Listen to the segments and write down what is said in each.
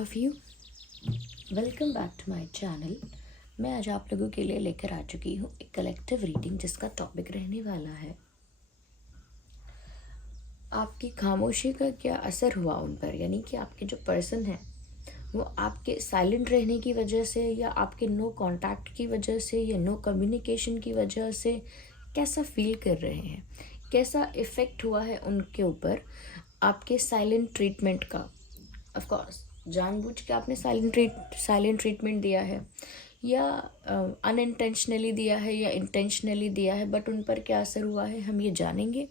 Of you, welcome back to my channel. मैं आज आप लोगों के लिए लेकर आ चुकी हूँ एक कलेक्टिव रीडिंग जिसका टॉपिक रहने वाला है आपकी खामोशी का क्या असर हुआ उन पर। यानी कि आपके जो पर्सन है वो आपके साइलेंट रहने की वजह से या आपके नो कांटेक्ट की वजह से या नो कम्युनिकेशन की वजह से कैसा फील कर रहे हैं, कैसा इफ़ेक्ट हुआ है उनके ऊपर आपके साइलेंट ट्रीटमेंट का। ऑफ कोर्स जानबूझ के आपने साइलेंट ट्रीटमेंट दिया है या अनइंटेंशनली दिया है या इंटेंशनली दिया है, बट उन पर क्या असर हुआ है हम ये जानेंगे।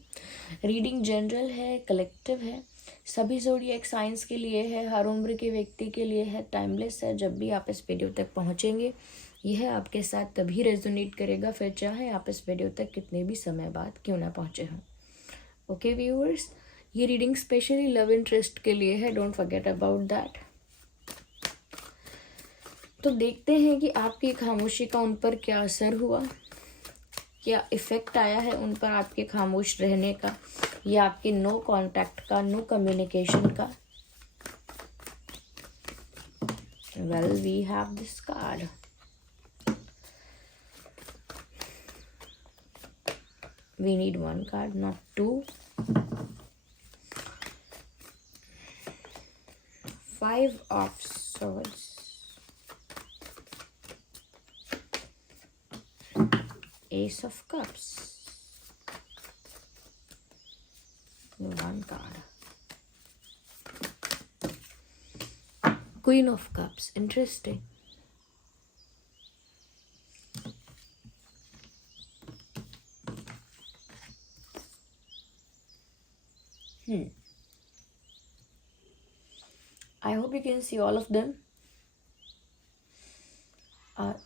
रीडिंग जनरल है, कलेक्टिव है, सभी ज़ोडिएक साइंस के लिए है, हर उम्र के व्यक्ति के लिए है, टाइमलेस है। जब भी आप इस वीडियो तक पहुँचेंगे यह आपके साथ तभी रेजोनेट करेगा, फिर चाहे आप इस वीडियो तक कितने भी समय बाद क्यों ना पहुँचे हों। ओके व्यूअर्स, ये रीडिंग स्पेशली लव इंटरेस्ट के लिए है, डोंट फॉरगेट अबाउट दैट। तो देखते हैं कि आपकी खामोशी का उन पर क्या असर हुआ, क्या इफ़ेक्ट आया है उन पर आपके खामोश रहने का या आपके नो कांटेक्ट का, नो कम्युनिकेशन का। Well, we have this card. We need one card, not two. 5 of Swords, Ace of Cups, one card, Queen of Cups. Interesting. I hope you can see all of them.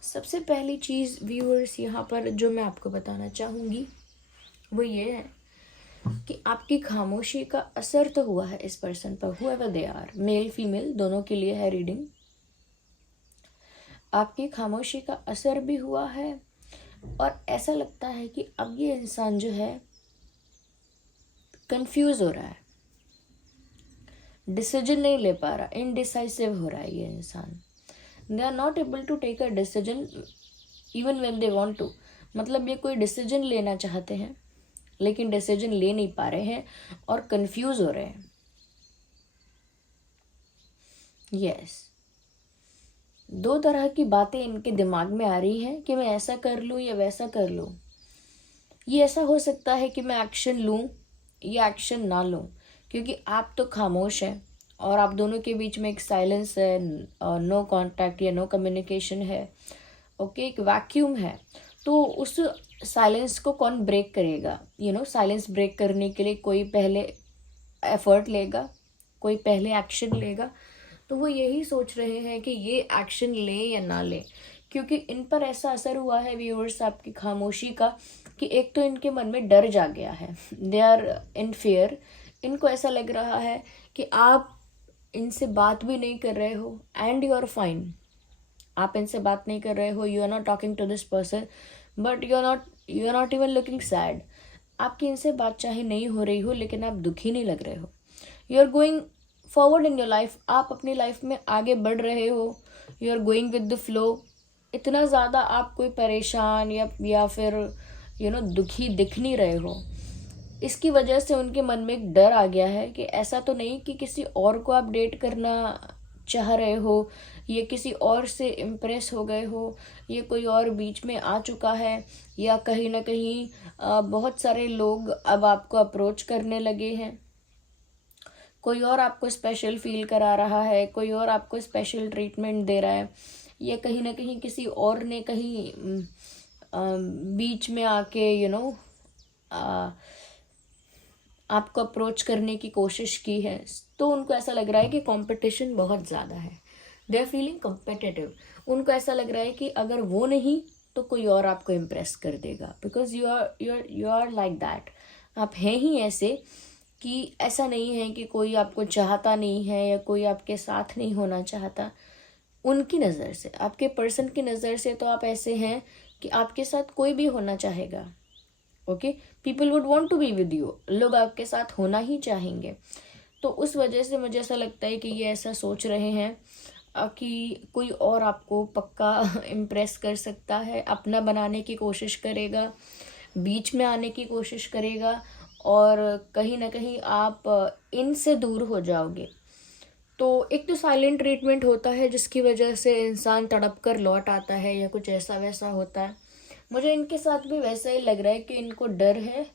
सबसे पहली चीज़ viewers यहाँ पर जो मैं आपको बताना चाहूँगी वो ये है कि आपकी खामोशी का असर तो हुआ है इस पर्सन पर, whoever they are, male female दोनों के लिए है रीडिंग। आपकी खामोशी का असर भी हुआ है और ऐसा लगता है कि अब ये इंसान जो है कंफ्यूज हो रहा है, डिसीजन नहीं ले पा रहा, इनडिसाइसिव हो रहा है ये इंसान। They are not able to take a decision even when they want to. मतलब ये कोई डिसीजन लेना चाहते हैं लेकिन डिसीजन ले नहीं पा रहे हैं और कंफ्यूज हो रहे हैं। यस, दो तरह की बातें इनके दिमाग में आ रही हैं कि मैं ऐसा कर लूँ या वैसा कर लूँ। ये ऐसा हो सकता है कि मैं एक्शन लूँ या एक्शन ना लूँ, क्योंकि आप तो खामोश हैं और आप दोनों के बीच में एक साइलेंस है, नो कांटेक्ट या नो कम्युनिकेशन है। ओके, एक वैक्यूम है। तो उस साइलेंस को कौन ब्रेक करेगा? साइलेंस ब्रेक करने के लिए कोई पहले एफर्ट लेगा, कोई पहले एक्शन लेगा। तो वो यही सोच रहे हैं कि ये एक्शन लें या ना लें, क्योंकि इन पर ऐसा असर हुआ है व्यूअर्स आपकी खामोशी का कि एक तो इनके मन में डर जा गया है, दे आर इन फियर। इनको ऐसा लग रहा है कि आप इनसे बात भी नहीं कर रहे हो एंड यू आर फाइन। आप इनसे बात नहीं कर रहे हो, you are not talking to this person, but you are not even looking sad. आपकी इनसे बात चाहे नहीं हो रही हो लेकिन आप दुखी नहीं लग रहे हो। You are going forward in your life, आप अपनी लाइफ में आगे बढ़ रहे हो, you are going with the flow. इतना ज़्यादा आप कोई परेशान या फिर दुखी दिख नहीं रहे हो। इसकी वजह से उनके मन में एक डर आ गया है कि ऐसा तो नहीं कि किसी और को आप डेट करना चाह रहे हो, ये किसी और से इम्प्रेस हो गए हो, ये कोई और बीच में आ चुका है, या कहीं ना कहीं बहुत सारे लोग अब आपको अप्रोच करने लगे हैं, कोई और आपको स्पेशल फील करा रहा है, कोई और आपको स्पेशल ट्रीटमेंट दे रहा है, या कहीं ना कहीं किसी और ने कहीं बीच में आके आपको अप्रोच करने की कोशिश की है। तो उनको ऐसा लग रहा है कि कंपटीशन बहुत ज़्यादा है, दे आर फीलिंग कम्पिटिटिव। उनको ऐसा लग रहा है कि अगर वो नहीं तो कोई और आपको इम्प्रेस कर देगा, because you are like that. आप हैं ही ऐसे कि ऐसा नहीं है कि कोई आपको चाहता नहीं है या कोई आपके साथ नहीं होना चाहता। उनकी नज़र से, आपके पर्सन की नज़र से तो आप ऐसे हैं कि आपके साथ कोई भी होना चाहेगा। Okay, people would want to be with you, लोग आपके साथ होना ही चाहेंगे। तो उस वजह से मुझे ऐसा लगता है कि ये ऐसा सोच रहे हैं कि कोई और आपको पक्का इम्प्रेस कर सकता है, अपना बनाने की कोशिश करेगा, बीच में आने की कोशिश करेगा, और कहीं ना कहीं आप इनसे दूर हो जाओगे। तो एक तो साइलेंट ट्रीटमेंट होता है जिसकी वजह से इंसान तड़प कर लौट आता है, या कुछ ऐसा वैसा होता है। मुझे इनके साथ भी वैसा ही लग रहा है कि इनको डर है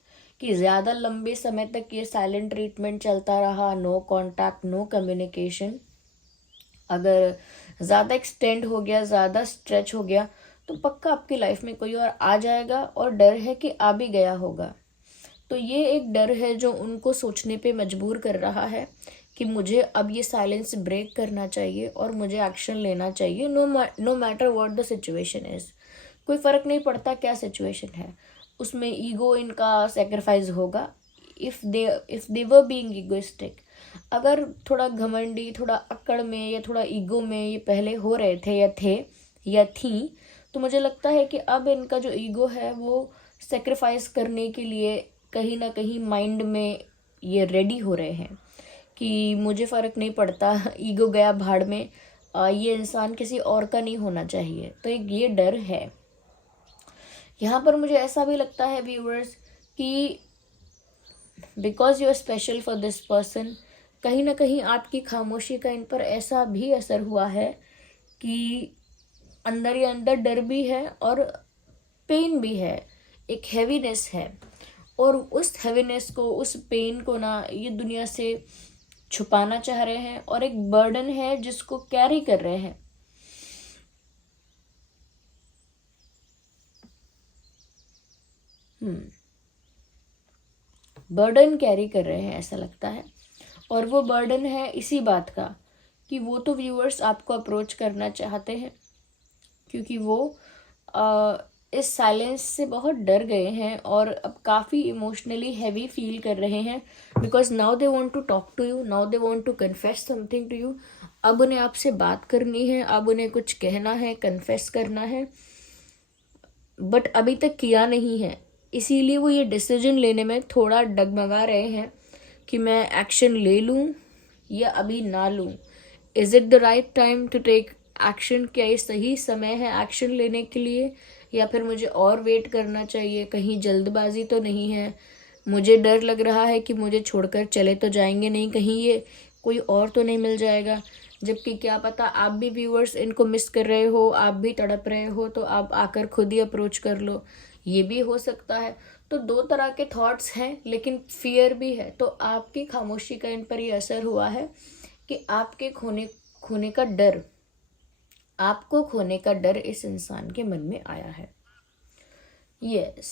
कि ज़्यादा लंबे समय तक ये साइलेंट ट्रीटमेंट चलता रहा, नो कांटेक्ट, नो कम्युनिकेशन, अगर ज़्यादा एक्सटेंड हो गया, ज़्यादा स्ट्रेच हो गया, तो पक्का आपकी लाइफ में कोई और आ जाएगा, और डर है कि आ भी गया होगा। तो ये एक डर है जो उनको सोचने पे मजबूर कर रहा है कि मुझे अब ये साइलेंस ब्रेक करना चाहिए और मुझे एक्शन लेना चाहिए, no matter what the situation is. कोई फ़र्क नहीं पड़ता क्या सिचुएशन है, उसमें ईगो इनका सेक्रीफाइस होगा। If they were being egoistic, अगर थोड़ा घमंडी, थोड़ा अक्कड़ में या थोड़ा ईगो में ये पहले हो रहे थे या थी, तो मुझे लगता है कि अब इनका जो ईगो है वो सेक्रीफाइस करने के लिए कहीं ना कहीं माइंड में ये रेडी हो रहे हैं कि मुझे फ़र्क नहीं पड़ता, ईगो गया भाड़ में, ये इंसान किसी और का नहीं होना चाहिए। तो एक ये डर है। यहाँ पर मुझे ऐसा भी लगता है व्यूअर्स कि because you are special for this person, कहीं ना कहीं आपकी खामोशी का इन पर ऐसा भी असर हुआ है कि अंदर ही अंदर डर भी है और पेन भी है, एक हैवीनेस है, और उस हैवीनेस को, उस पेन को ना ये दुनिया से छुपाना चाह रहे हैं, और एक बर्डन है जिसको कैरी कर रहे हैं। बर्डन कैरी कर रहे हैं ऐसा लगता है, और वो बर्डन है इसी बात का कि वो तो व्यूअर्स आपको अप्रोच करना चाहते हैं क्योंकि वो इस साइलेंस से बहुत डर गए हैं और अब काफ़ी इमोशनली हैवी फील कर रहे हैं, because now they want to talk to you, now they want to confess something to you. अब उन्हें आपसे बात करनी है, अब उन्हें कुछ कहना है, कन्फेस करना है, बट अभी तक किया नहीं है। इसीलिए वो ये डिसीजन लेने में थोड़ा डगमगा रहे हैं कि मैं एक्शन ले लूँ या अभी ना लूँ। Is it the right time to take action? क्या ये सही समय है एक्शन लेने के लिए, या फिर मुझे और वेट करना चाहिए? कहीं जल्दबाजी तो नहीं है? मुझे डर लग रहा है कि मुझे छोड़कर चले तो जाएंगे नहीं, कहीं ये कोई और तो नहीं मिल जाएगा। जबकि क्या पता आप भी व्यूअर्स इनको मिस कर रहे हो, आप भी तड़प रहे हो, तो आप आकर खुद ही अप्रोच कर लो, ये भी हो सकता है। तो दो तरह के थॉट्स हैं, लेकिन फियर भी है। तो आपकी खामोशी का इन पर ये असर हुआ है कि आपके खोने का डर, आपको खोने का डर इस इंसान के मन में आया है। यस,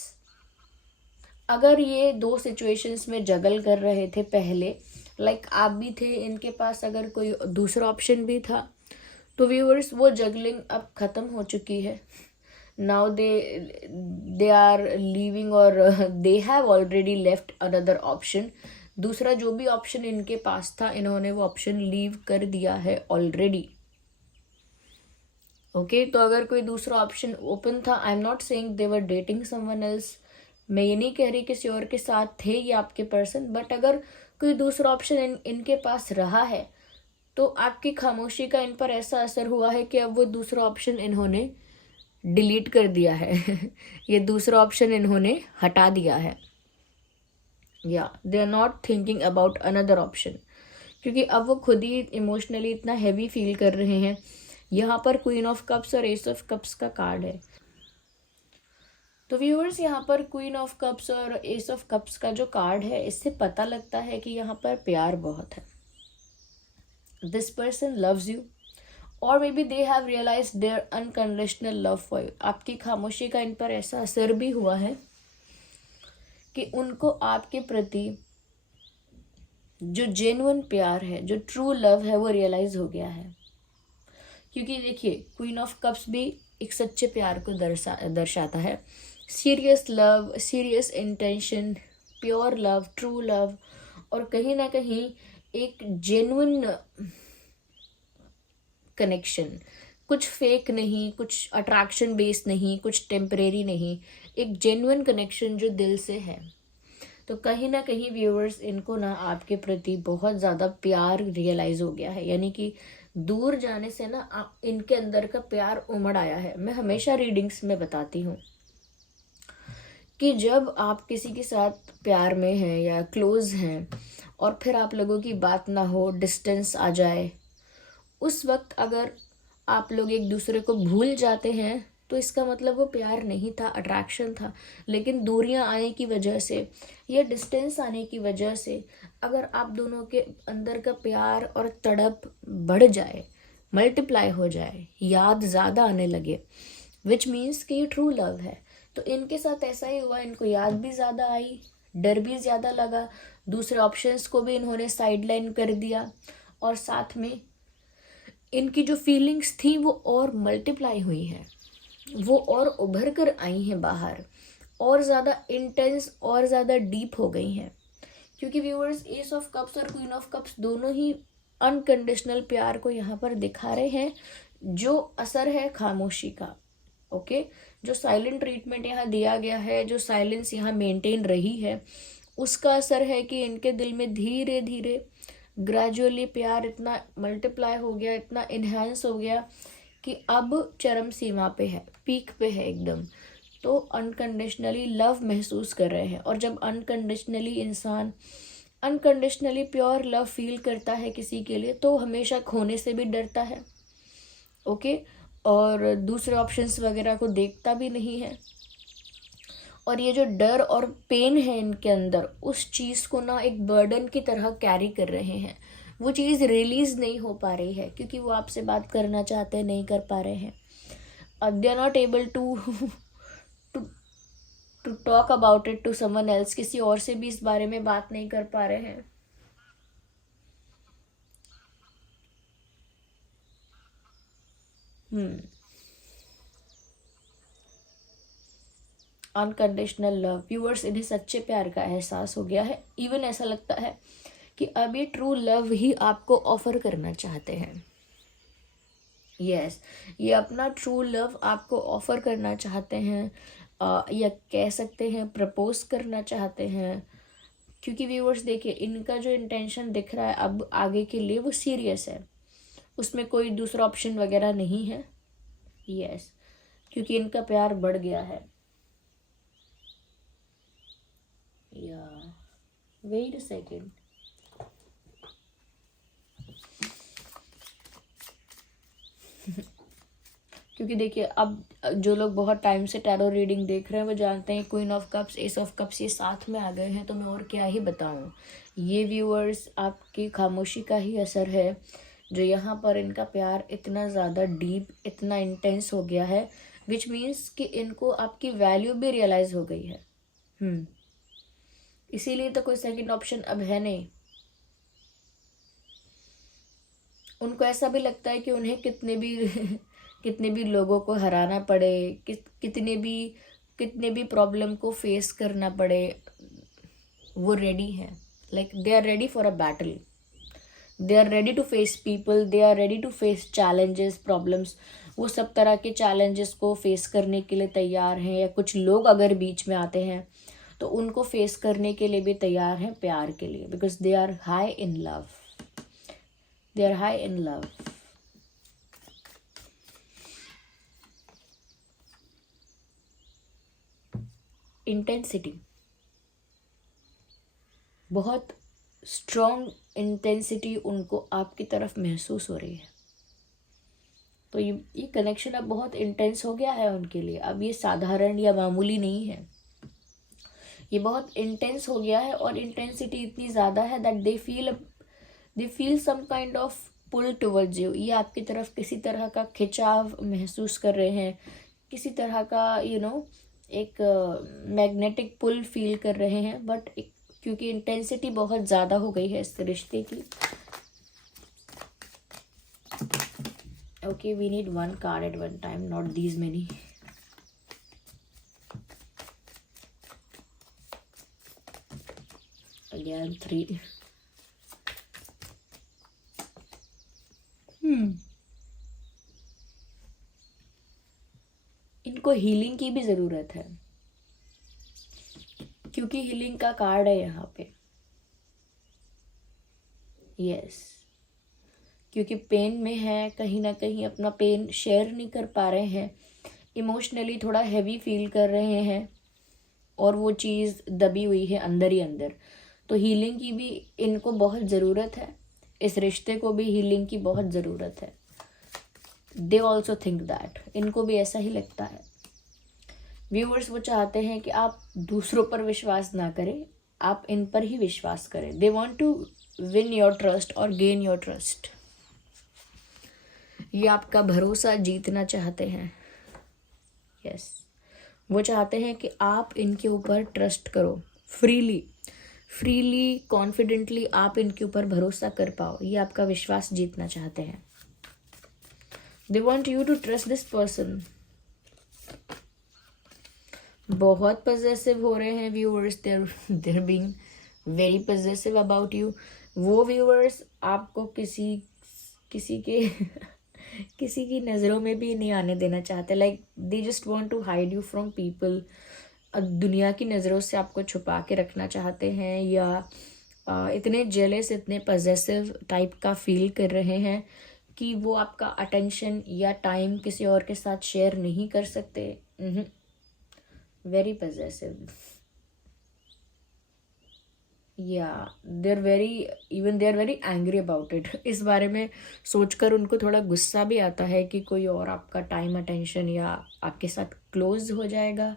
अगर ये दो सिचुएशंस में जगल कर रहे थे पहले, लाइक आप भी थे, इनके पास अगर कोई दूसरा ऑप्शन भी था, तो व्यूअर्स वो जगलिंग अब ख़त्म हो चुकी है। नाउ दे आर लीविंग, और they have already left another option. दूसरा जो भी ऑप्शन इनके पास था, इन्होंने वो ऑप्शन लीव कर दिया है ऑलरेडी। ओके, तो अगर कोई दूसरा ऑप्शन ओपन था, I am not saying they were dating someone else, मैं ये नहीं कह रही किसी और के साथ थे ये आपके पर्सन, बट अगर कोई दूसरा ऑप्शन इनके पास रहा है, तो आपकी खामोशी का इन पर ऐसा असर हुआ है कि अब वो दूसरा ऑप्शन इन्होंने डिलीट कर दिया है ये दूसरा ऑप्शन इन्होंने हटा दिया है, या they are not thinking about another option, क्योंकि अब वो खुद ही इमोशनली इतना हैवी फील कर रहे हैं। यहाँ पर क्वीन ऑफ कप्स और एस ऑफ कप्स का कार्ड है। तो व्यूअर्स, यहाँ पर क्वीन ऑफ कप्स और एस ऑफ कप्स का जो कार्ड है, इससे पता लगता है कि यहाँ पर प्यार बहुत है। दिस पर्सन लव्स यू, और may be they have realise their unconditional love for you. आपकी खामोशी का इन पर ऐसा असर भी हुआ है कि उनको आपके प्रति जो जेन्युइन प्यार है, जो ट्रू लव है, वो रियलाइज हो गया है। क्योंकि देखिए, क्वीन ऑफ कप्स भी एक सच्चे प्यार को दर्शाता है। Serious love, serious intention, pure love, true love, और कहीं ना कहीं एक जेन्युइन कनेक्शन, कुछ फेक नहीं, कुछ अट्रैक्शन बेस्ड नहीं, कुछ टेम्परेरी नहीं, एक जेन्युइन कनेक्शन जो दिल से है। तो कहीं ना कहीं व्यूअर्स इनको ना आपके प्रति बहुत ज़्यादा प्यार रियलाइज हो गया है, यानी कि दूर जाने से ना इनके अंदर का प्यार उमड़ आया है। मैं हमेशा रीडिंग्स में बताती हूँ कि जब आप किसी के साथ प्यार में हैं या क्लोज हैं और फिर आप लोगों की बात ना हो, डिस्टेंस आ जाए, उस वक्त अगर आप लोग एक दूसरे को भूल जाते हैं तो इसका मतलब वो प्यार नहीं था, अट्रैक्शन था। लेकिन दूरियां आने की वजह से या डिस्टेंस आने की वजह से अगर आप दोनों के अंदर का प्यार और तड़प बढ़ जाए, मल्टीप्लाई हो जाए, याद ज़्यादा आने लगे, विच मीन्स कि ये ट्रू लव है। तो इनके साथ ऐसा ही हुआ, इनको याद भी ज़्यादा आई, डर भी ज़्यादा लगा, दूसरे ऑप्शंस को भी इन्होंने साइडलाइन कर दिया, और साथ में इनकी जो फीलिंग्स थी वो और मल्टीप्लाई हुई हैं, वो और उभर कर आई हैं बाहर, और ज़्यादा इंटेंस और ज़्यादा डीप हो गई हैं। क्योंकि व्यूअर्स एस ऑफ कप्स और क्वीन ऑफ कप्स दोनों ही अनकंडीशनल प्यार को यहाँ पर दिखा रहे हैं, जो असर है खामोशी का। ओके, जो साइलेंट ट्रीटमेंट यहाँ दिया गया है, जो साइलेंस यहाँ मेंटेन रही है, उसका असर है कि इनके दिल में धीरे धीरे ग्रेजुअली प्यार इतना मल्टीप्लाई हो गया, इतना इन्हेंस हो गया कि अब चरम सीमा पे है, पीक पे है एकदम। तो अनकंडीशनली लव महसूस कर रहे हैं, और जब अनकंडीशनली इंसान अनकंडीशनली प्योर लव फील करता है किसी के लिए, तो हमेशा खोने से भी डरता है। ओके, और दूसरे ऑप्शंस वगैरह को देखता भी नहीं है। और ये जो डर और पेन है इनके अंदर, उस चीज़ को ना एक बर्डन की तरह कैरी कर रहे हैं। वो चीज़ रिलीज नहीं हो पा रही है क्योंकि वो आपसे बात करना चाहते हैं, नहीं कर पा रहे हैं। They are not able to to talk about it to someone else, किसी और से भी इस बारे में बात नहीं कर पा रहे हैं। अनकंडीशनल लव, व्यूअर्स इन्हें सच्चे प्यार का एहसास हो गया है। इवन ऐसा लगता है कि अब ये ट्रू लव ही आपको ऑफर करना चाहते हैं। यस, ये अपना ट्रू लव आपको ऑफर करना चाहते हैं, या कह सकते हैं प्रपोज करना चाहते हैं। क्योंकि व्यूअर्स देखिए, इनका जो इंटेंशन दिख रहा है अब आगे के लिए वो सीरियस है, उसमें कोई दूसरा ऑप्शन वगैरह नहीं है। यस, क्योंकि इनका प्यार बढ़ गया है। या वेट अ सेकेंड, क्योंकि देखिए अब जो लोग बहुत टाइम से टैरो रीडिंग देख रहे हैं वो जानते हैं queen of cups, S of cups ये साथ में आ गए हैं, तो मैं और क्या ही बताऊं। ये व्यूअर्स आपकी खामोशी का ही असर है, जो यहाँ पर इनका प्यार इतना ज़्यादा डीप, इतना इंटेंस हो गया है, विच मीन्स कि इनको आपकी वैल्यू भी रियलाइज हो गई है। इसीलिए तो कोई सेकंड ऑप्शन अब है नहीं। उनको ऐसा भी लगता है कि उन्हें कितने भी कितने भी लोगों को हराना पड़े, कितने भी प्रॉब्लम को फेस करना पड़े, वो रेडी है। Like they are ready for a battle, they are ready to face people, they are ready to face challenges, problems. वो सब तरह के चैलेंजेस को फेस करने के लिए तैयार हैं, या कुछ लोग अगर बीच में आते हैं तो उनको फेस करने के लिए भी तैयार हैं प्यार के लिए, because they are high in love, they are high in love. Intensity, बहुत स्ट्रॉन्ग इंटेंसिटी उनको आपकी तरफ महसूस हो रही है। तो ये कनेक्शन अब बहुत इंटेंस हो गया है उनके लिए। अब ये साधारण या मामूली नहीं है, ये बहुत इंटेंस हो गया है, और इंटेंसिटी इतनी ज़्यादा है that they feel some kind of pull towards you. ये आपकी तरफ किसी तरह का खिंचाव महसूस कर रहे हैं, किसी तरह का एक मैग्नेटिक पुल फील कर रहे हैं। बट क्योंकि इंटेंसिटी बहुत ज़्यादा हो गई है इस रिश्ते की। Okay, we need one card at one time, not these many. Again 3। इनको हीलिंग की भी ज़रूरत है। क्योंकि हीलिंग का कार्ड है यहाँ पे। यस, क्योंकि पेन में है, कहीं ना कहीं अपना पेन शेयर नहीं कर पा रहे हैं, इमोशनली थोड़ा हैवी फील कर रहे हैं और वो चीज़ दबी हुई है अंदर ही अंदर। तो हीलिंग की भी इनको बहुत ज़रूरत है, इस रिश्ते को भी हीलिंग की बहुत ज़रूरत है। दे ऑल्सो थिंक दैट, इनको भी ऐसा ही लगता है। व्यूअर्स, वो चाहते हैं कि आप दूसरों पर विश्वास ना करें, आप इन पर ही विश्वास करें। They want to win your trust और गेन योर ट्रस्ट। ये आपका भरोसा जीतना चाहते हैं। यस, वो चाहते हैं कि आप इनके ऊपर ट्रस्ट करो, फ्रीली कॉन्फिडेंटली आप इनके ऊपर भरोसा कर पाओ। ये आपका विश्वास जीतना चाहते हैं। They want you to trust this person. बहुत पजेसिव हो रहे हैं viewers, their being very possessive about you. वो व्यूअर्स आपको किसी के किसी की नज़रों में भी नहीं आने देना चाहते। Like they just want to hide you from people. दुनिया की नज़रों से आपको छुपा के रखना चाहते हैं, या इतने जेलस, इतने पजेसिव टाइप का फील कर रहे हैं कि वो आपका अटेंशन या टाइम किसी और के साथ शेयर नहीं कर सकते। Very possessive. Yeah they are very angry about it. इस बारे में सोचकर उनको थोड़ा गुस्सा भी आता है कि कोई और आपका टाइम, अटेंशन या आपके साथ क्लोज हो जाएगा,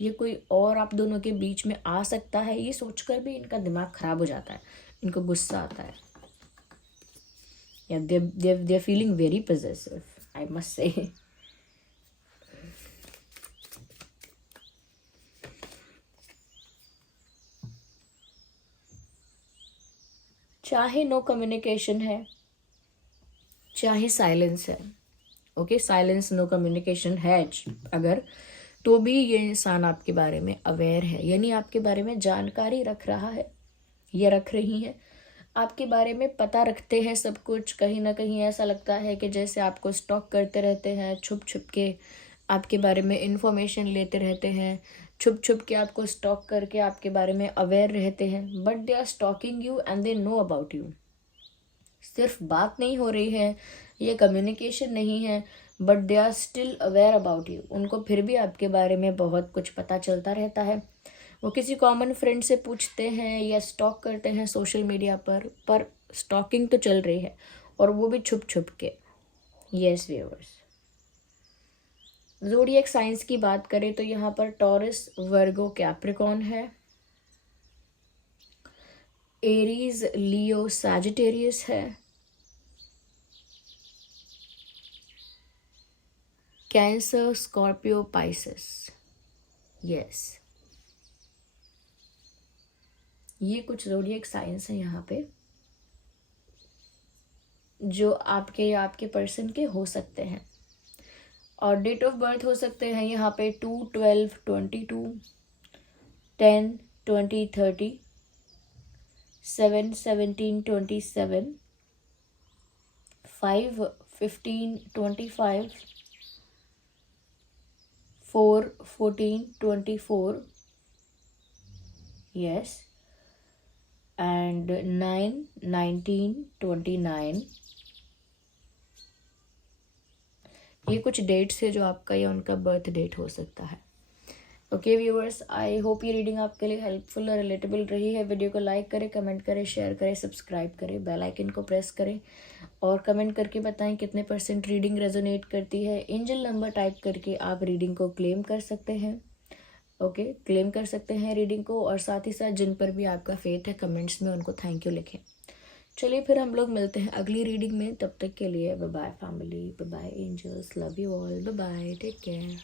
ये कोई और आप दोनों के बीच में आ सकता है। ये सोचकर भी इनका दिमाग खराब हो जाता है, इनको गुस्सा आता है। या they are feeling very possessive, I must say. चाहे नो कम्युनिकेशन है, चाहे साइलेंस है, ओके, साइलेंस, नो कम्युनिकेशन है अगर, तो भी ये इंसान आपके बारे में अवेयर है, यानी आपके बारे में जानकारी रख रहा है या रख रही है, आपके बारे में पता रखते हैं सब कुछ। कहीं ना कहीं ऐसा लगता है कि जैसे आपको स्टॉक करते रहते हैं, छुप छुप के आपके बारे में इंफॉर्मेशन लेते रहते हैं, छुप छुप के आपको स्टॉक करके आपके बारे में अवेयर रहते हैं। But they are stalking you and they know about you. सिर्फ बात नहीं हो रही है, ये कम्युनिकेशन नहीं है, but they are still aware about you. उनको फिर भी आपके बारे में बहुत कुछ पता चलता रहता है। वो किसी कॉमन फ्रेंड से पूछते हैं या स्टॉक करते हैं सोशल मीडिया पर स्टॉकिंग तो चल रही है, और वो भी छुप छुप के। यस व्यूअर्स, ज़ोडिएक साइंस की बात करें तो यहाँ पर टॉरस, वर्गो, कैप्रिकॉर्न है, एरीज, लियो, सैजिटेरियस है, कैंसर, स्कॉर्पियो, पाइसेस। यस, ये कुछ ज़ोडिएक साइंस हैं यहाँ पे जो आपके या आपके पर्सन के हो सकते हैं। और डेट ऑफ बर्थ हो सकते हैं यहाँ पे 2, 12, 22, 10, 20, 30, 7, 17, 27, 5, 15, 25, 4, 14, 24, yes, and 9, 19, 29। ये कुछ डेट्स है जो आपका या उनका बर्थ डेट हो सकता है। ओके व्यूअर्स, आई होप ये रीडिंग आपके लिए हेल्पफुल और रिलेटेबल रही है। वीडियो को लाइक करें, कमेंट करें, शेयर करें, सब्सक्राइब करें, बेल आइकन को प्रेस करें और कमेंट करके बताएं कितने % रीडिंग रेजोनेट करती है। एंजल नंबर टाइप करके आप रीडिंग को क्लेम कर सकते हैं। ओके, क्लेम कर सकते हैं रीडिंग को। और साथ ही साथ जिन पर भी आपका फेथ है, कमेंट्स में उनको थैंक यू लिखें। चलिए फिर हम लोग मिलते हैं अगली रीडिंग में। तब तक के लिए bye bye family, bye bye angels, love you all, bye bye, take care.